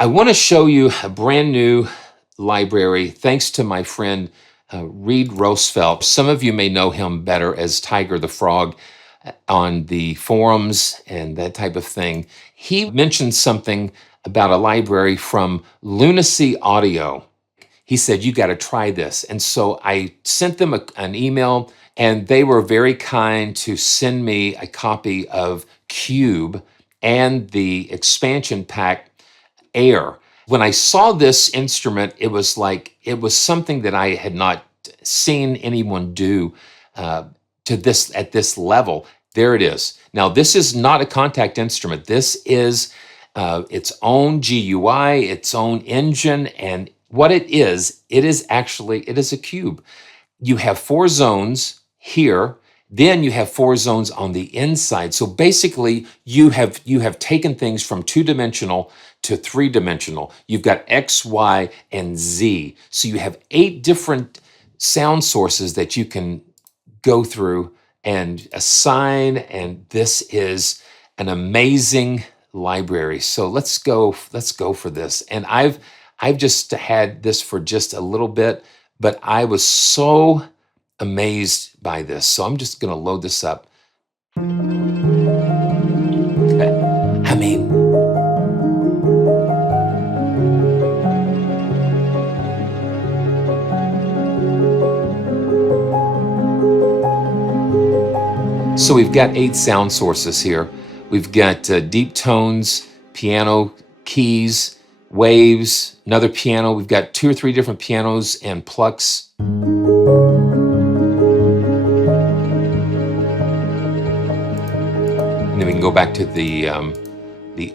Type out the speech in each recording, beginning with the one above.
I want to show you a brand new library thanks to my friend Reed Roosevelt. Some of you may know him better as Tiger the Frog on the forums and that type of thing. He mentioned something about a library from Lunacy Audio. He said, you got to try this. And so I sent them an email, and they were very kind to send me a copy of Cube and the expansion pack Air. When I saw this instrument, it was something that I had not seen anyone do to this at this level. There it is. Now, this is not a contact instrument. This is its own GUI, its own engine, and what it is a cube. You have 4 zones here, then you have 4 zones on the inside. So basically, you have taken things from 2-dimensional to 3-dimensional. You've got X, Y, and Z. So you have 8 different sound sources that you can go through and assign, and this is an amazing library. So let's go for this. And I've just had this for just a little bit, but I was so amazed by this. So I'm just going to load this up. I mean, so we've got 8 sound sources here. We've got deep tones, piano, keys, waves, another piano. We've got 2 or 3 different pianos and plucks. And then we can go back to the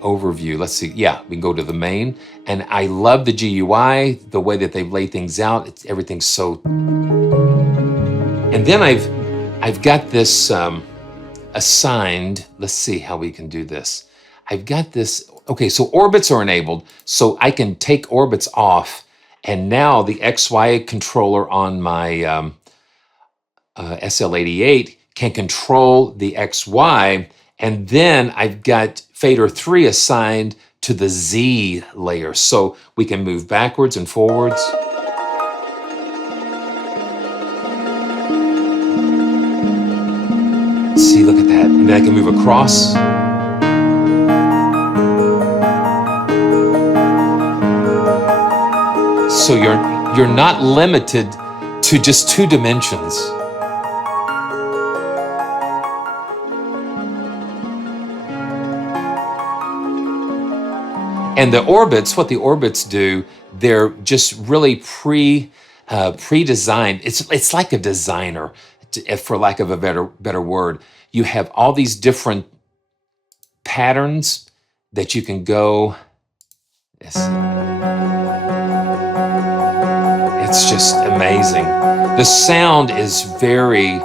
overview. Let's see. Yeah, we can go to the main. And I love the GUI, the way that they've laid things out. Everything's so. And then I've got this assigned. Let's see how we can do this. I've got this. Okay, so orbits are enabled, so I can take orbits off, and now the XY controller on my SL88 can control the XY, and then I've got fader 3 assigned to the Z layer, so we can move backwards and forwards. See, look at that, and then I can move across. So you're not limited to just 2 dimensions. And the orbits, what the orbits do, they're just really pre-designed. It's like a designer, for lack of a better word. You have all these different patterns that you can go. It's just amazing. The sound is very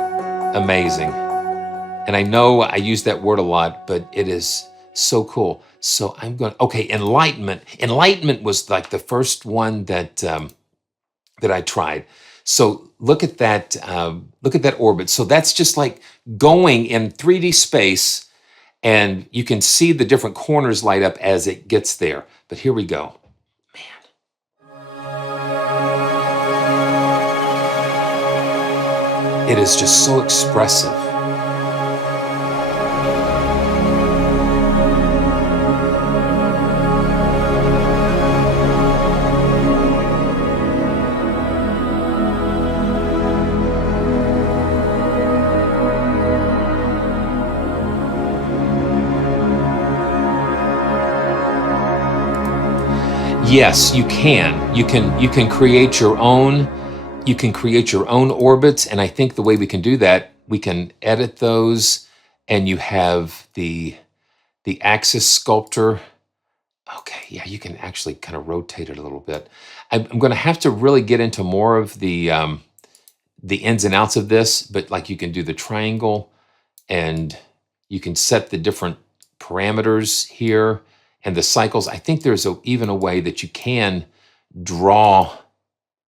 amazing. And I know I use that word a lot, but it is so cool. So I'm going, okay, enlightenment. Enlightenment was like the first one that I tried. So look at that orbit. So that's just like going in 3D space, and you can see the different corners light up as it gets there. But here we go. It is just so expressive. Yes, you can. You can create your own. You can create your own orbits, and I think the way we can do that, we can edit those, and you have the axis sculptor. Okay, yeah, you can actually kind of rotate it a little bit. I'm going to have to really get into more of the ins and outs of this, but like you can do the triangle, and you can set the different parameters here and the cycles. I think there's even a way that you can draw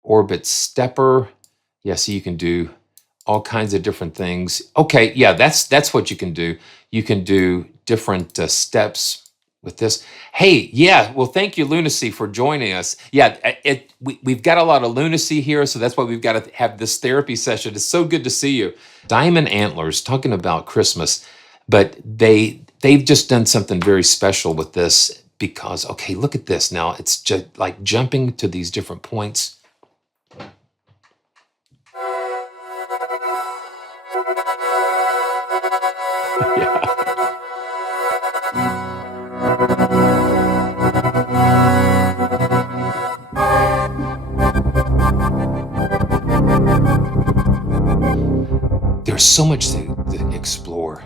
orbit stepper. Yeah, so you can do all kinds of different things. Okay, yeah, that's what you can do. You can do different steps with this. Hey, yeah, well, thank you, Lunacy, for joining us. Yeah, we've got a lot of lunacy here, so that's why we've got to have this therapy session. It's so good to see you. Diamond Antlers, talking about Christmas, but they've just done something very special with this because, okay, look at this. Now, it's just like jumping to these different points. Yeah. There's so much to explore.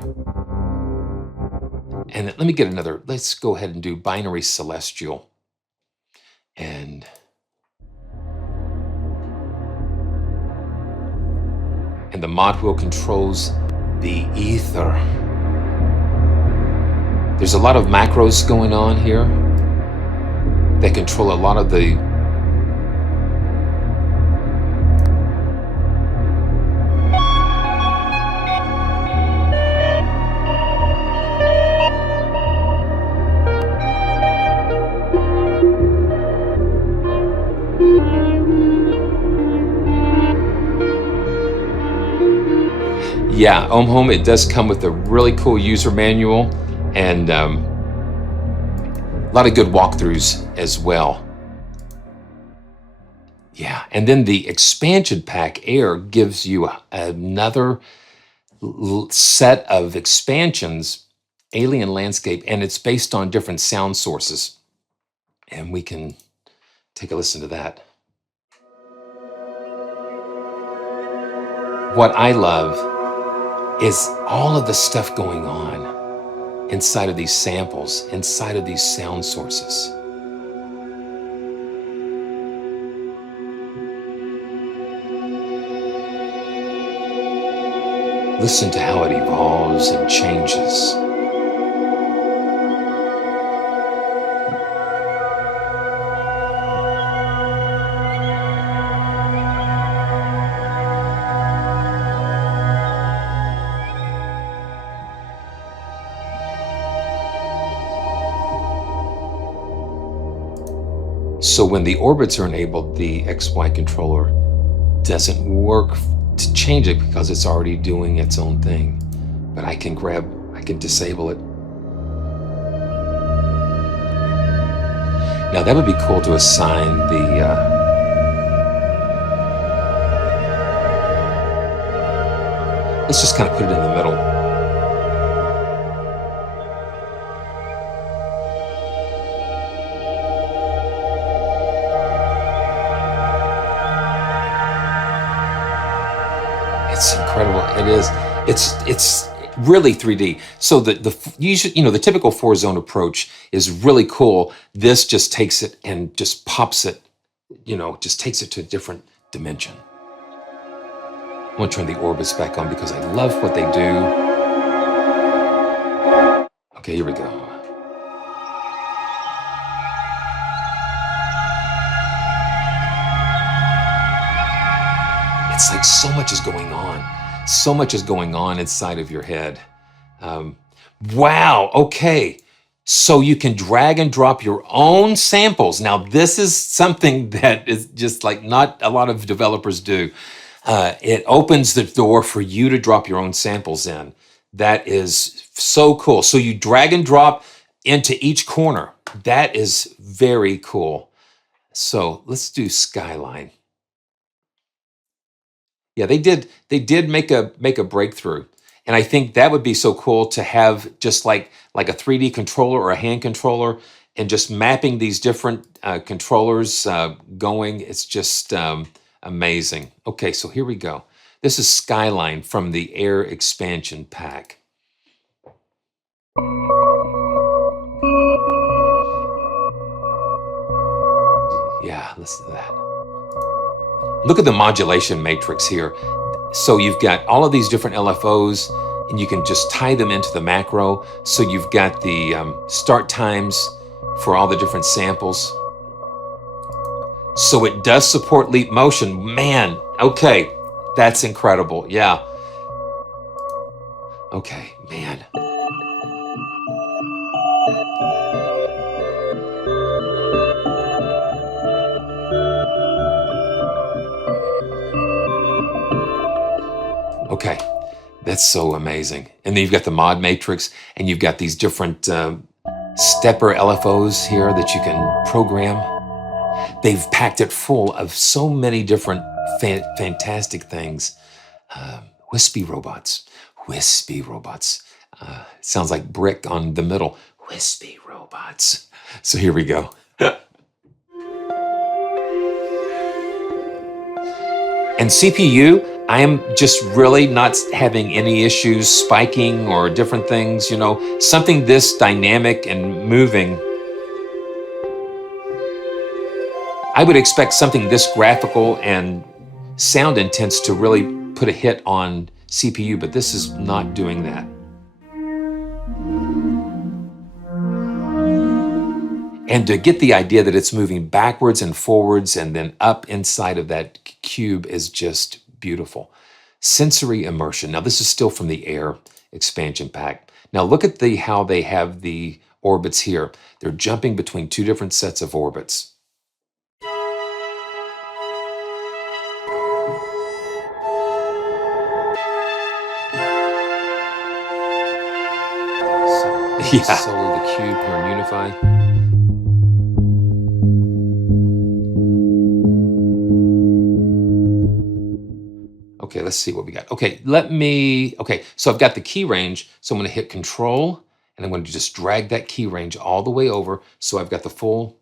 And let me get another, let's go ahead and do binary celestial. And the mod wheel controls the ether. There's a lot of macros going on here that control a lot of the yeah, Home, it does come with a really cool user manual and a lot of good walkthroughs as well. Yeah, and then the expansion pack Air gives you another set of expansions, Alien Landscape, and it's based on different sound sources. And we can take a listen to that. What I love is all of the stuff going on inside of these samples, inside of these sound sources. Listen to how it evolves and changes. So when the orbits are enabled, the XY controller doesn't work to change it because it's already doing its own thing. But I can disable it. Now that would be cool to assign the let's just kind of put it in the middle. It's incredible. It is. It's really 3D. So the typical 4-zone approach is really cool. This just takes it and just pops it, just takes it to a different dimension. I'm gonna turn the orbits back on because I love what they do. Okay, here we go. It's like so much is going on. So much is going on inside of your head. Wow, okay. So you can drag and drop your own samples. Now, this is something that is just like not a lot of developers do. It opens the door for you to drop your own samples in. That is so cool. So you drag and drop into each corner. That is very cool. So let's do Skyline. Yeah, they did make a breakthrough. And I think that would be so cool to have just like a 3D controller or a hand controller and just mapping these different controllers going. It's just amazing. Okay, so here we go. This is Skyline from the Air expansion pack. Yeah, listen to that. Look at the modulation matrix here. So you've got all of these different LFOs and you can just tie them into the macro. So you've got the start times for all the different samples. So it does support leap motion. Man, okay, that's incredible. Yeah. Okay, man. Okay, that's so amazing. And then you've got the mod matrix, and you've got these different stepper LFOs here that you can program. They've packed it full of so many different fantastic things. Wispy robots. Wispy robots. Sounds like brick on the middle. Wispy robots. So here we go. And CPU, I am just really not having any issues spiking or different things, you know, something this dynamic and moving. I would expect something this graphical and sound intense to really put a hit on CPU, but this is not doing that. And to get the idea that it's moving backwards and forwards and then up inside of that cube is just beautiful. Sensory immersion. Now this is still from the Air expansion pack. Now look at how they have the orbits here. They're jumping between two different sets of orbits. Yeah. Solo the cube here in UNIFY. Okay, let's see what we got. Okay, so I've got the key range. So I'm gonna hit Control, and I'm gonna just drag that key range all the way over. So I've got the full.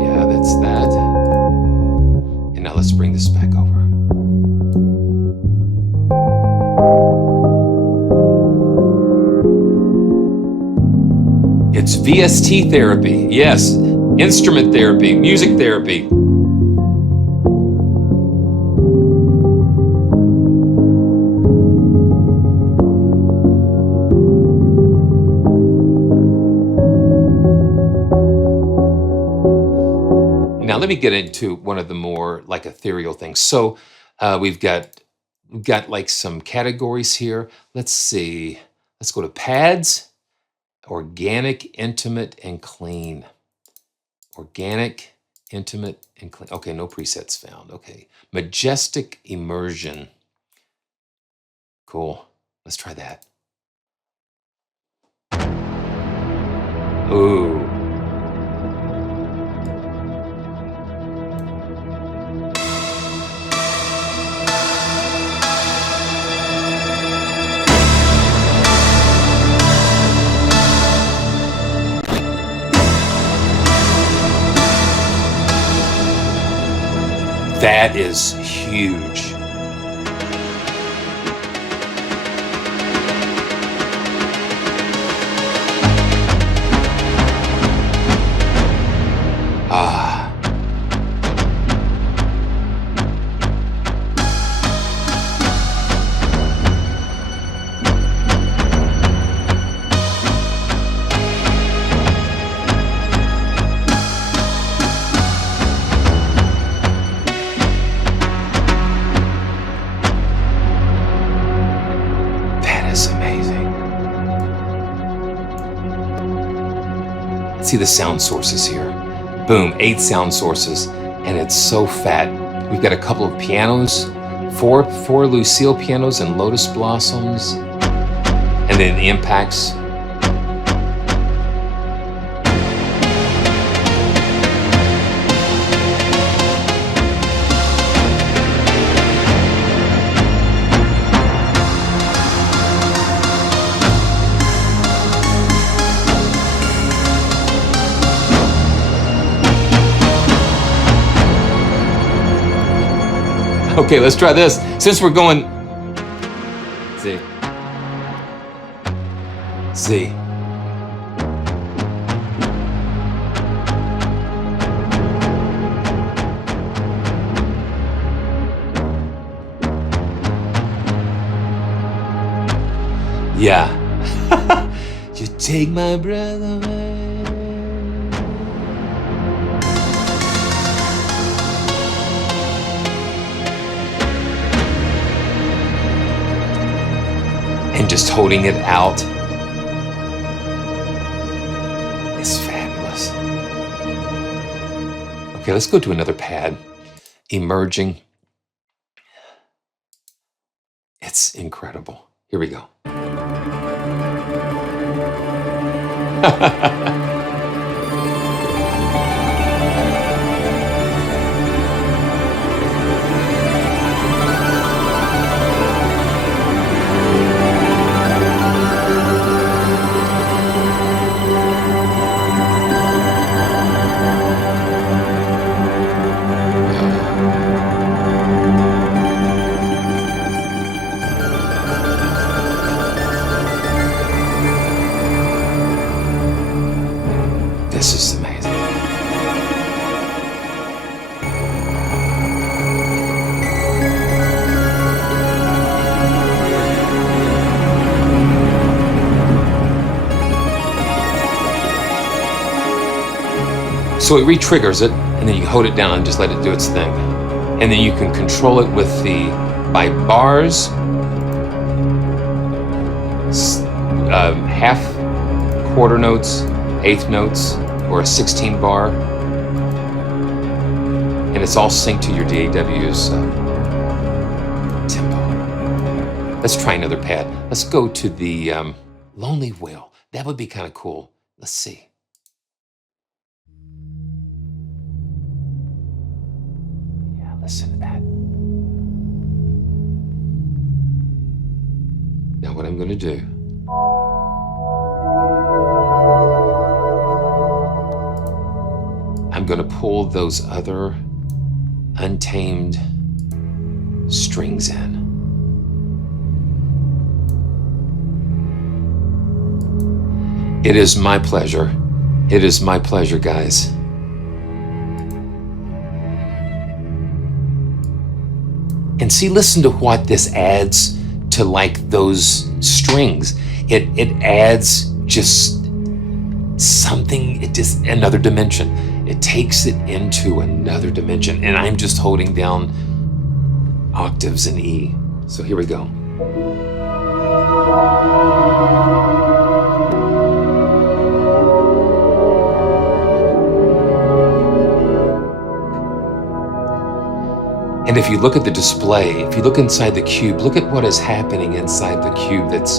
Yeah, that's that. And now let's bring this back over. It's VST therapy, yes, instrument therapy, music therapy. Now let me get into one of the more like ethereal things. So we've got like some categories here. Let's see, let's go to pads. Organic, intimate, and clean. Organic, intimate, and clean. Okay, no presets found. Okay. Majestic immersion. Cool. Let's try that. Ooh. That is huge. Ah. See the sound sources here. Boom, 8 sound sources, and it's so fat. We've got a couple of pianos, four Lucille pianos and Lotus Blossoms, and then the impacts. Okay, let's try this. Since we're going, Z. Yeah. You take my breath away. And just holding it out. Okay, let's go to another pad. Emerging. It's incredible. Here we go. This is amazing. So it re-triggers it, and then you hold it down and just let it do its thing. And then you can control it with by bars, half, quarter notes, eighth notes, or a 16 bar. And it's all synced to your DAW's tempo. Let's try another pad. Let's go to the Lonely Whale. That would be kind of cool. Let's see. Yeah, listen to that. Now what I'm going to do, I'm going to pull those other untamed strings in. It is my pleasure. It is my pleasure, guys. And see, listen to what this adds to like those strings. It adds just something, it just another dimension. It takes it into another dimension, and I'm just holding down octaves in E. So here we go. And if you look at the display, if you look inside the cube, look at what is happening inside the cube that's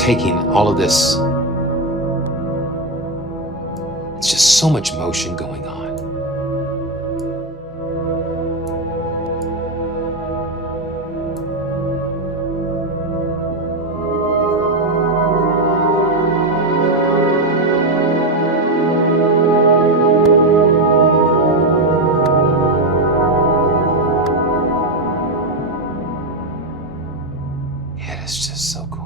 taking all of this. It's just so much motion going on. It is just so cool.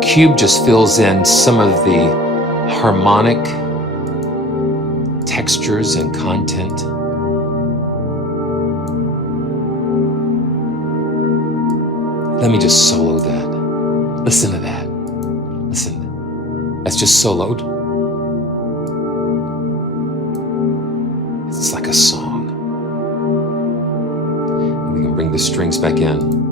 Cube just fills in some of the harmonic textures and content. Let me just solo that. Listen to that. Listen. That's just soloed. It's like a song. And we can bring the strings back in.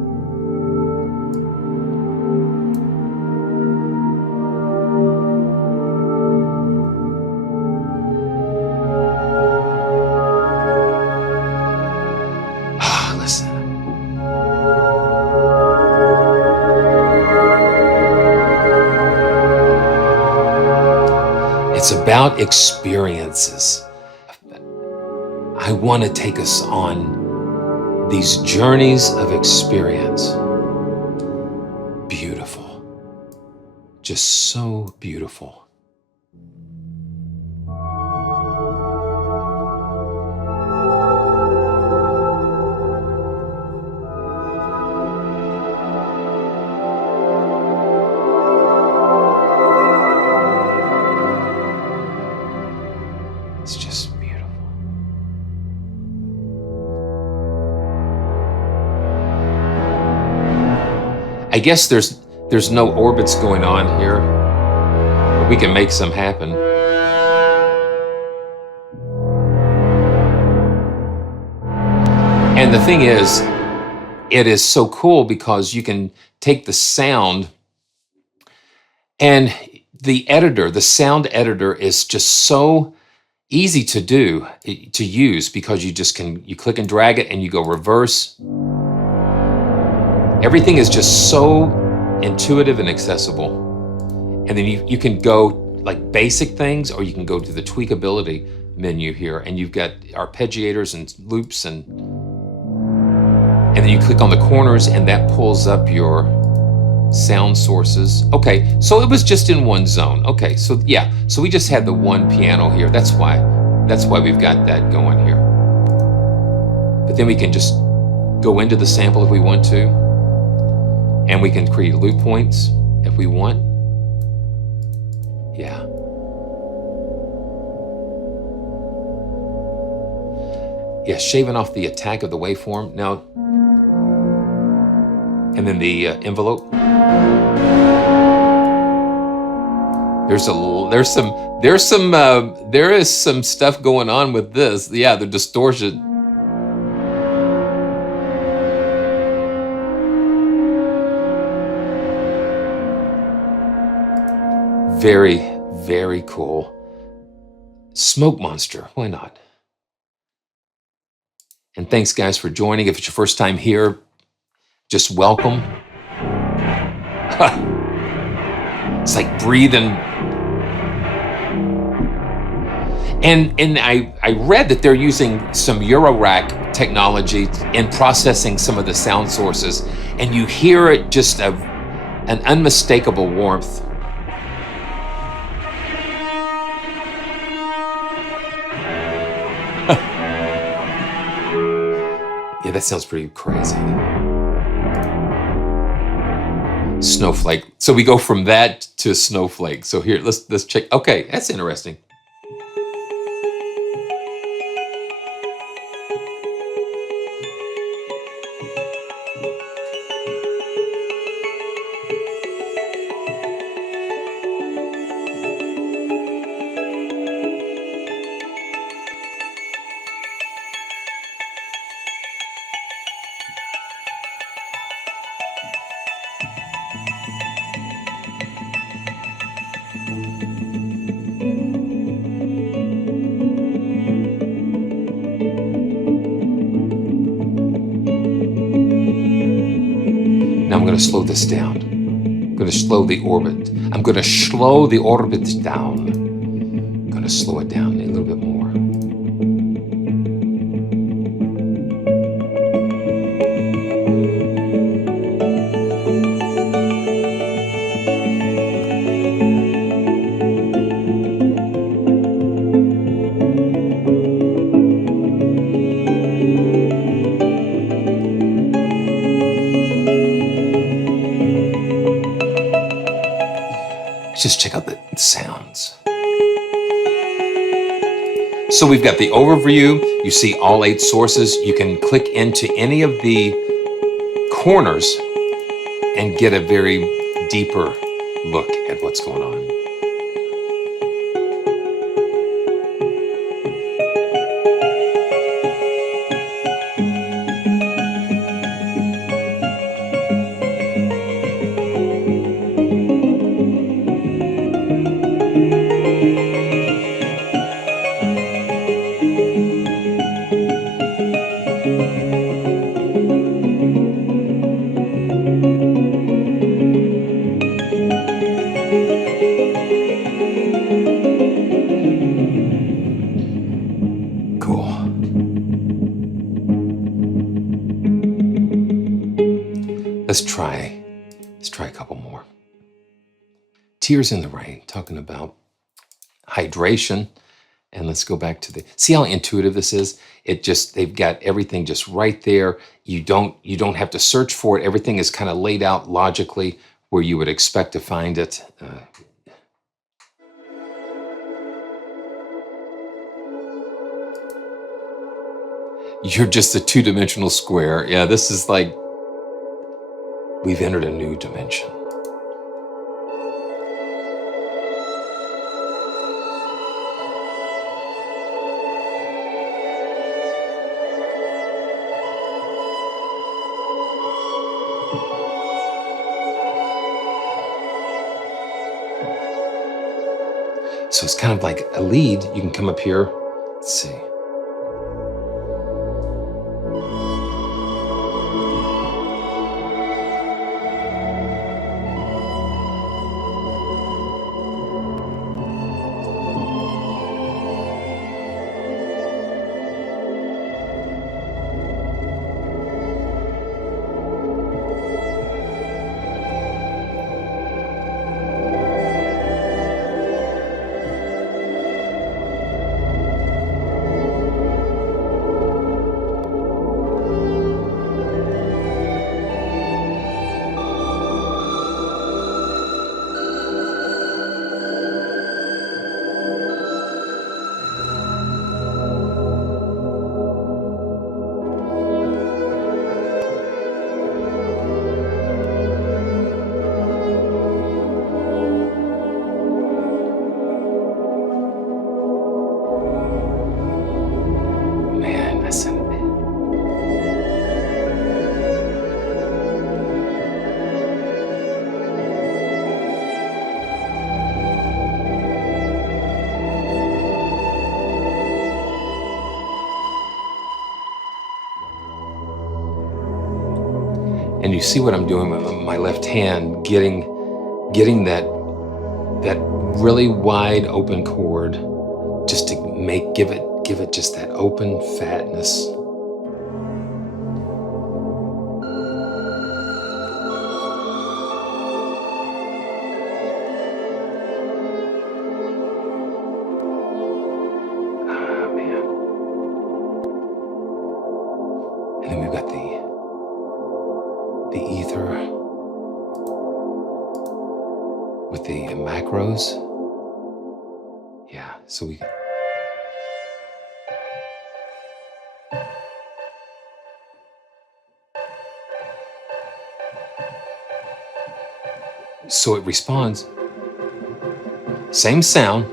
It's about experiences. I want to take us on these journeys of experience. Beautiful. Just so beautiful. It's just beautiful. I guess there's no orbits going on here, but we can make some happen. And the thing is, it is so cool because you can take the sound, and the sound editor is just so easy to use, because you click and drag it and you go reverse. Everything is just so intuitive and accessible. And then you can go like basic things, or you can go to the tweakability menu here, and you've got arpeggiators and loops, and then you click on the corners and that pulls up your sound sources. Okay, so it was just in one zone. Okay, so yeah, so we just had the one piano here. That's why we've got that going here. But then we can just go into the sample if we want to, and we can create loop points if we want. Yeah. Yeah, shaving off the attack of the waveform. Now, and then the envelope. There is some stuff going on with this. Yeah, the distortion. Very, very cool. Smoke Monster, why not? And thanks guys for joining. If it's your first time here, just welcome. It's like breathing. And I read that they're using some Eurorack technology in processing some of the sound sources, and you hear it just an unmistakable warmth. Yeah, that sounds pretty crazy. Snowflake. So we go from that to Snowflake. So here, let's check. Okay, that's interesting. Now I'm going to slow this down. I'm going to slow the orbit. I'm going to slow the orbit down. I'm going to slow it down a little bit more. Just check out the sounds. So we've got the overview. You see all 8 sources. You can click into any of the corners and get a very deeper look at what's going on. Let's try a couple more. Tears in the Rain, talking about hydration. And let's go back to see how intuitive this is. They've got everything just right there. You don't have to search for it. Everything is kind of laid out logically where you would expect to find it. You're just a 2-dimensional square. Yeah, this is like, we've entered a new dimension. So it's kind of like a lead. You can come up here. Let's see. Man, listen. And you see what I'm doing with my left hand, getting that really wide open chord, just to give it just that open fatness. Ah, man. And then we've got the ether with the macros. Yeah, so we so it responds. Same sound.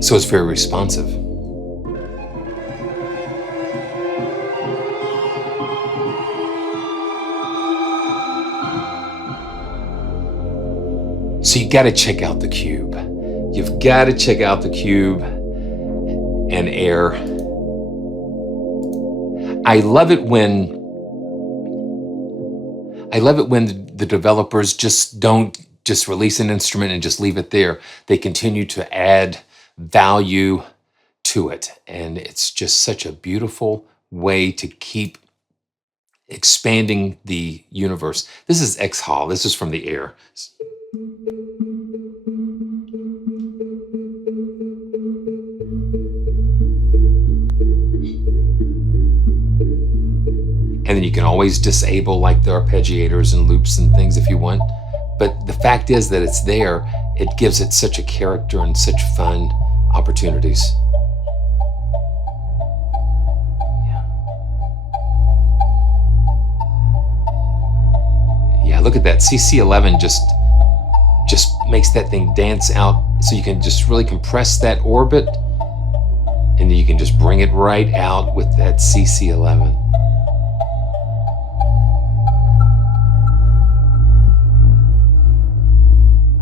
So it's very responsive. So you got to check out the cube. You've got to check out the cube and air. I love it when the developers just don't just release an instrument and just leave it there. They continue to add value to it. And it's just such a beautiful way to keep expanding the universe. This is X-Hall. This is from the air. And then you can always disable like the arpeggiators and loops and things if you want. But the fact is that it's there. It gives it such a character and such fun opportunities. Yeah, look at that. CC11 just makes that thing dance out, so you can just really compress that orbit, and then you can just bring it right out with that CC11.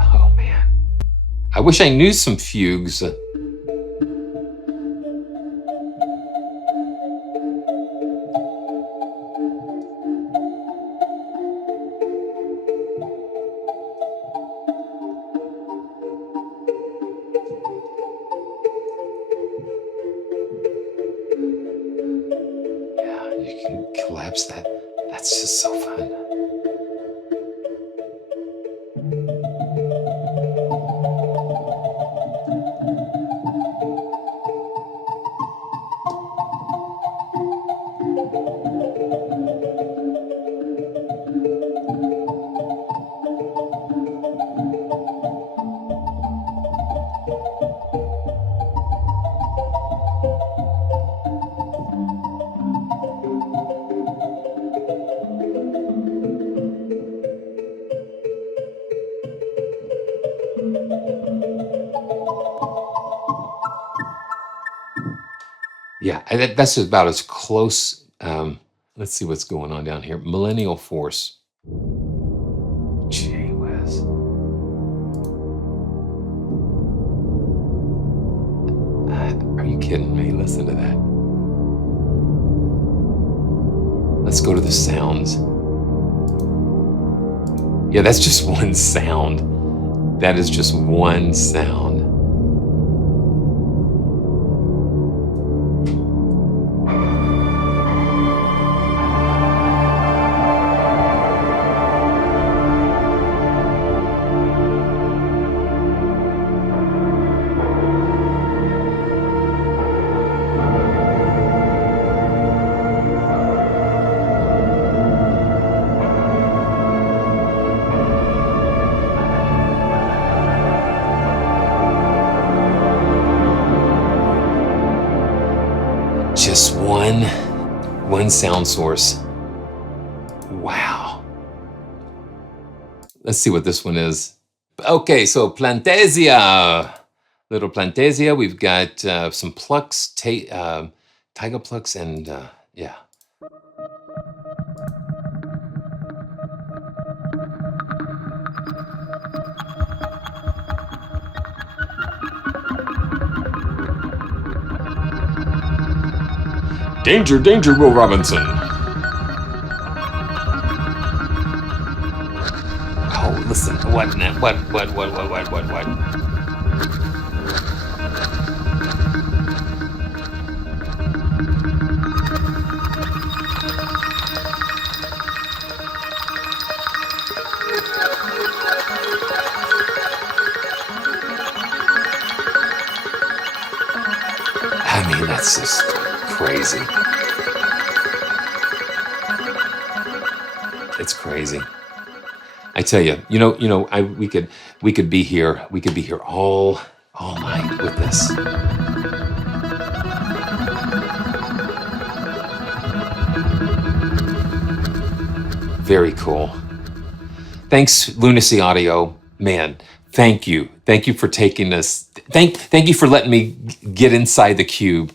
Oh man, I wish I knew some fugues. You can collapse that. That's just so fun. Yeah, that's about as close. Let's see what's going on down here. Millennial Force. Gee whiz. Are you kidding me? Listen to that. Let's go to the sounds. Yeah, that's just one sound. That is just one sound. Just one sound source. Wow. Let's see what this one is. Okay, so Plantasia. Little Plantasia. We've got some plucks, Taiga plucks, and yeah. Danger, danger, Will Robinson. Oh, listen, what? I mean, that's just crazy. It's crazy. I tell you, we could be here all night with this. Very cool. Thanks, Lunacy Audio. Man, thank you. Thank you for taking this. Thank you for letting me get inside the cube.